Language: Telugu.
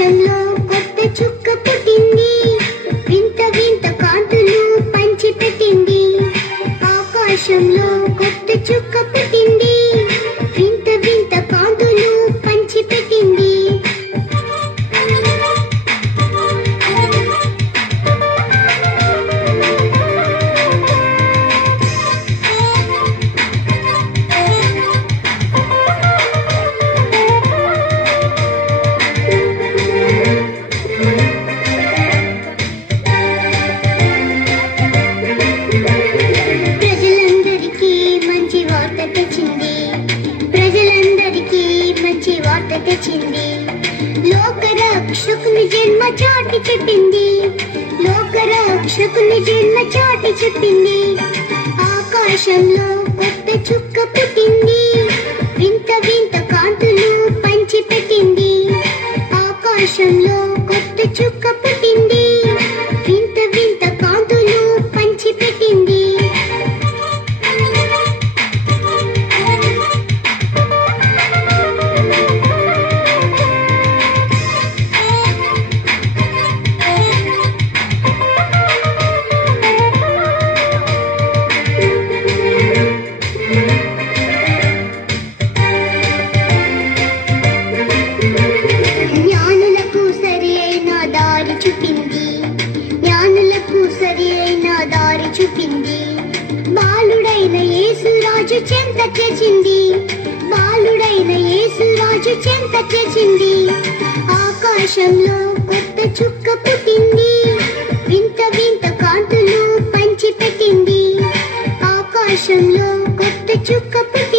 ఆకాశంలో కొత్త చుక్క పుట్టింది. వింత వింత కాంతులు పంచి పెట్టింది ఆకాశంలో కొత్త చుక్క పుట్టింది. జన్మ చాటి చెప్పింది. లోకరక్షకుని జన్మ చాటి చెప్పింది. ఆకాశంలో కొత్త చుక్క పుట్టింది. వింత వింత కాంతులు పంచి పెట్టింది ఆకాశంలో కొత్త చుక్క చూపింది. బాలుడైన యేసురాజు చెంత చేసింది బాలుడైన యేసురాజు చెంత చేసింది ఆకాశంలో కొత్త చుక్క పుట్టింది. వింత వింత కాంతులు పంచిపెట్టింది. ఆకాశంలో కొత్త చుక్క పుట్టింది.